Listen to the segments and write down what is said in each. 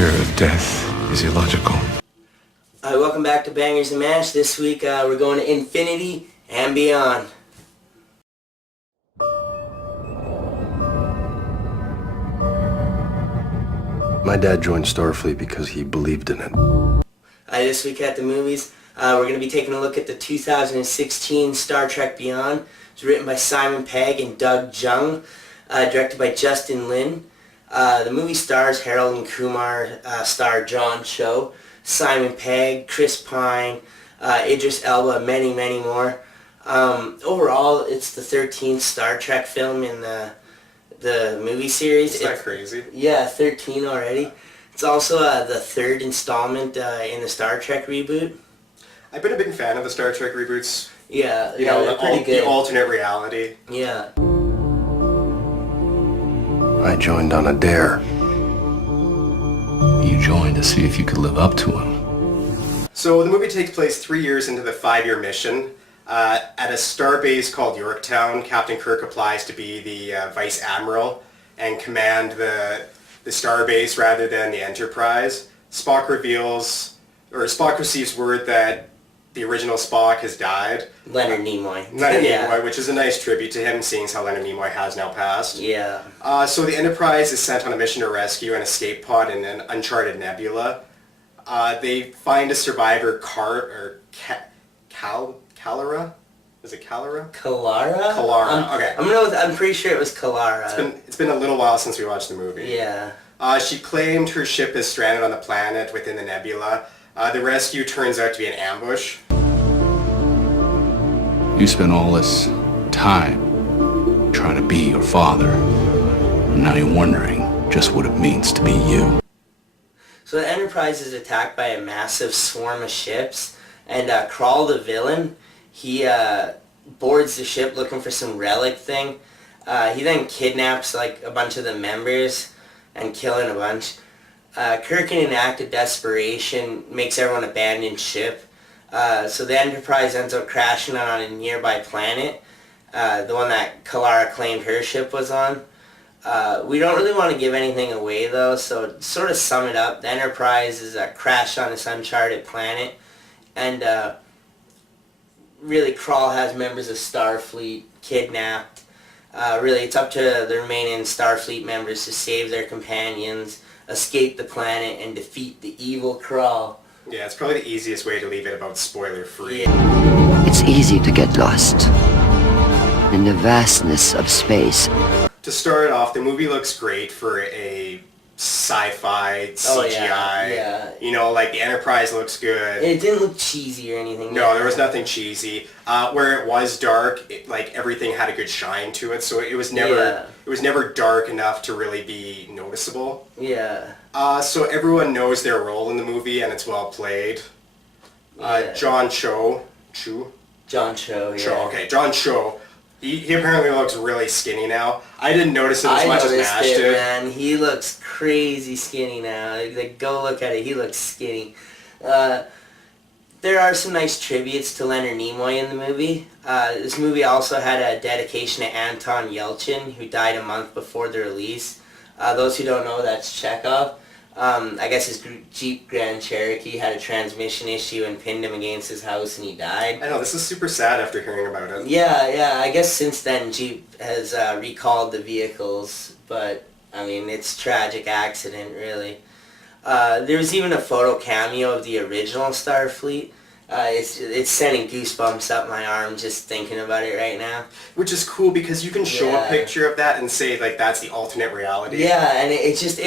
fear of death is illogical. Welcome back to Bangerz and Mash. This week we're going to infinity and beyond. My dad joined Starfleet because he believed in it. This week at the movies, we're going to be taking a look at the 2016 Star Trek Beyond. It's written by Simon Pegg and Doug Jung, directed by Justin Lin. The movie stars Harold and Kumar, star John Cho, Simon Pegg, Chris Pine, Idris Elba, many, many more. Overall, it's the 13th Star Trek film in the movie series. Isn't that crazy? Yeah, 13 already. It's also the third installment in the Star Trek reboot. I've been a big fan of the Star Trek reboots. Yeah, You know, they're pretty good. the alternate reality. Yeah. I joined on a dare. You joined to see if you could live up to him. So the movie takes place 3 years into the 5-year mission. At a starbase called Yorktown, Captain Kirk applies to be the Vice Admiral and command the starbase rather than the Enterprise. Spock receives word that the original Spock has died. Leonard Nimoy. Leonard Yeah. Nimoy, which is a nice tribute to him, seeing as how Leonard Nimoy has now passed. Yeah. So the Enterprise is sent on a mission to rescue an escape pod in an uncharted nebula. They find a survivor, Kalara? Is it Kalara? Kalara? Kalara, okay. I'm pretty sure it was Kalara. It's been a little while since we watched the movie. Yeah. She claimed her ship is stranded on the planet within the nebula. The rescue turns out to be an ambush. You spent all this time trying to be your father. And now you're wondering just what it means to be you. So the Enterprise is attacked by a massive swarm of ships, and Krall the villain, he boards the ship looking for some relic thing. He then kidnaps like a bunch of the members and killing a bunch. Kirk, in an act of desperation, makes everyone abandon ship. So the Enterprise ends up crashing on a nearby planet, the one that Kalara claimed her ship was on. We don't really want to give anything away though, so to sort of sum it up, the Enterprise is crashed on this uncharted planet, and really Krall has members of Starfleet kidnapped. Really, it's up to the remaining Starfleet members to save their companions, escape the planet, and defeat the evil Krall. Yeah, it's probably the easiest way to leave it about spoiler-free. Yeah. It's easy to get lost in the vastness of space. To start off, the movie looks great for a sci-fi CGI. Oh, yeah. You know, like the Enterprise looks good. It didn't look cheesy or anything. No, there was nothing cheesy. Where it was dark, like everything had a good shine to it, so it was never dark enough to really be noticeable. Yeah. So everyone knows their role in the movie, and it's well played. Yeah. John Cho. John Cho, yeah. Okay, John Cho. He apparently looks really skinny now. I didn't notice it as much as Mash did. Man. He looks crazy skinny now. Like, go look at it. He looks skinny. There are some nice tributes to Leonard Nimoy in the movie. This movie also had a dedication to Anton Yelchin, who died a month before the release. Those who don't know, that's Chekhov. I guess his Jeep Grand Cherokee had a transmission issue and pinned him against his house and he died. I know, this is super sad after hearing about it. Yeah, I guess since then Jeep has recalled the vehicles, but I mean, it's a tragic accident, really. There was even a photo cameo of the original Starfleet. It's sending goosebumps up my arm just thinking about it right now. Which is cool because you can show a picture of that and say like that's the alternate reality. Yeah, and it just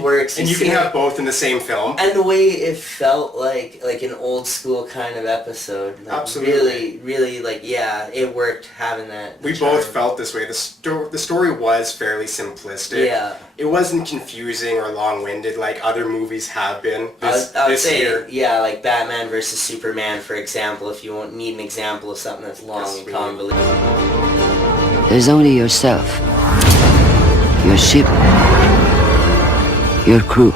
works. And you can have both in the same film. And the way it felt like an old school kind of episode. Like, absolutely. Really, like, yeah, it worked having that. We both felt this way. The story was fairly simplistic. Yeah. It wasn't confusing or long-winded like other movies have been I would say, year. Yeah, like Batman versus Superman, for example, if you need an example of something that's long and convoluted. There's only yourself, your ship, your crew.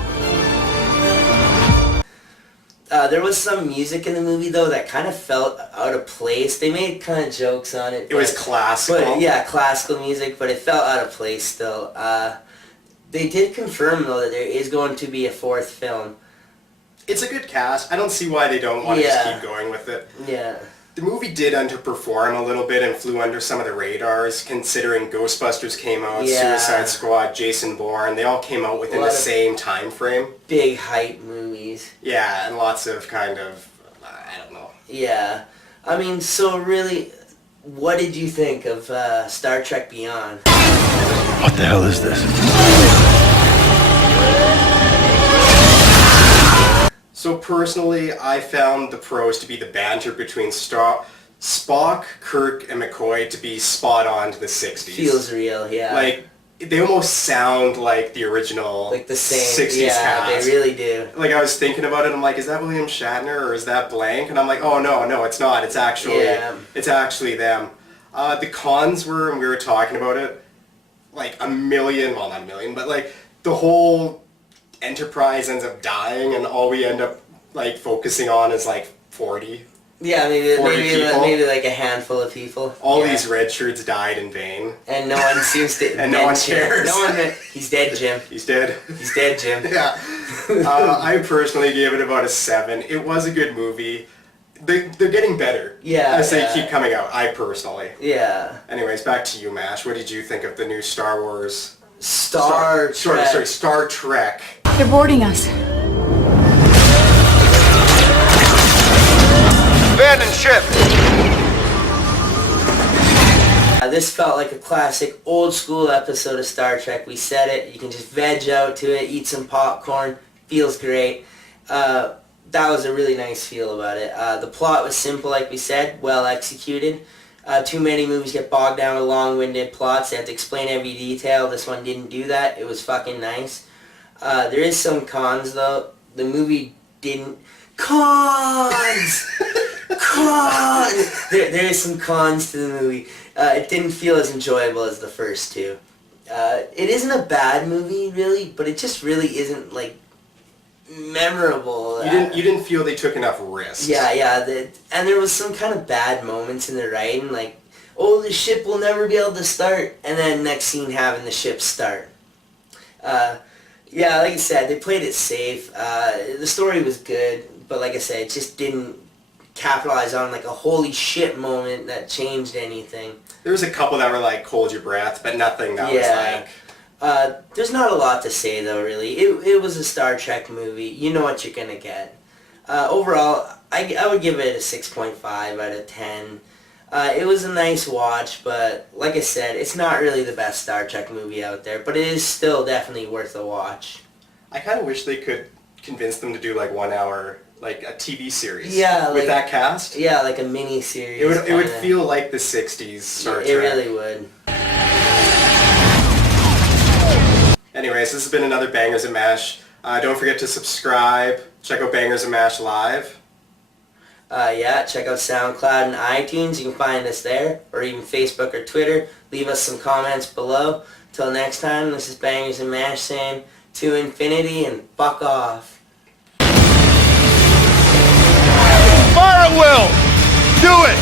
There was some music in the movie, though, that kind of felt out of place. They made kind of jokes on it. It was classical. But, yeah, classical music, but it felt out of place still. They did confirm, though, that there is going to be a fourth film. It's a good cast. I don't see why they don't want to just Yeah. keep going with it. Yeah. The movie did underperform a little bit and flew under some of the radars, considering Ghostbusters came out, Yeah. Suicide Squad, Jason Bourne, they all came out within the Lot of- same time frame. Big hype movies. Yeah, and lots of kind of, I don't know. Yeah. I mean, so really, what did you think of Star Trek Beyond? What the hell is this? So personally, I found the pros to be the banter between Spock, Kirk, and McCoy to be spot on to the 60s. Feels real, yeah. Like, they almost sound like the original like the same. 60s yeah, cast. they really do. Like, I was thinking about it, I'm like, is that William Shatner or is that blank? And I'm like, oh no, it's not. It's actually them. The cons were, and we were talking about it, like a million, well not a million, but like the whole Enterprise ends up dying and all we end up like focusing on is like 40. Yeah, 40 people. maybe like a handful of people. All Yeah. these red shirts died in vain. And no one seems to... And no one cares. No one... He's dead, Jim. He's dead. He's dead, Jim. Yeah. I personally gave it about a 7. It was a good movie. They're getting better. Yeah, as they yeah. keep coming out, I personally. Yeah. Anyways, back to you, Mash. What did you think of the new Star Wars? Star Trek. Sorry, Star Trek. They're boarding us. Abandoned ship! This felt like a classic old school episode of Star Trek. We said it. You can just veg out to it, eat some popcorn. Feels great. That was a really nice feel about it. The plot was simple, like we said, well executed. Too many movies get bogged down with long-winded plots. They have to explain every detail. This one didn't do that. It was fucking nice. There is some cons, though. The movie didn't... Cons! Cons! There is some cons to the movie. It didn't feel as enjoyable as the first two. It isn't a bad movie, really, but it just really isn't, like, memorable. You didn't feel they took enough risks. Yeah. And there was some kind of bad moments in the writing, like, oh, the ship will never be able to start, and then next scene having the ship start. Yeah, like I said, they played it safe. The story was good, but like I said, it just didn't capitalize on like a holy shit moment that changed anything. There was a couple that were like hold your breath, but nothing that was like... There's not a lot to say though, really. It was a Star Trek movie. You know what you're gonna get. Overall, I would give it a 6.5 out of 10. It was a nice watch, but like I said, it's not really the best Star Trek movie out there, but it is still definitely worth a watch. I kind of wish they could convince them to do like 1 hour, like a TV series. Yeah, with like, that cast. Yeah, like a mini series. It would feel like the 60s Star Trek. It really would. Anyways, this has been another Bangers and Mash. Don't forget to subscribe. Check out Bangers and Mash live. Yeah, check out SoundCloud and iTunes. You can find us there, or even Facebook or Twitter. Leave us some comments below. Till next time, this is Bangers and Mash saying to infinity and fuck off. Fire at will! Do it!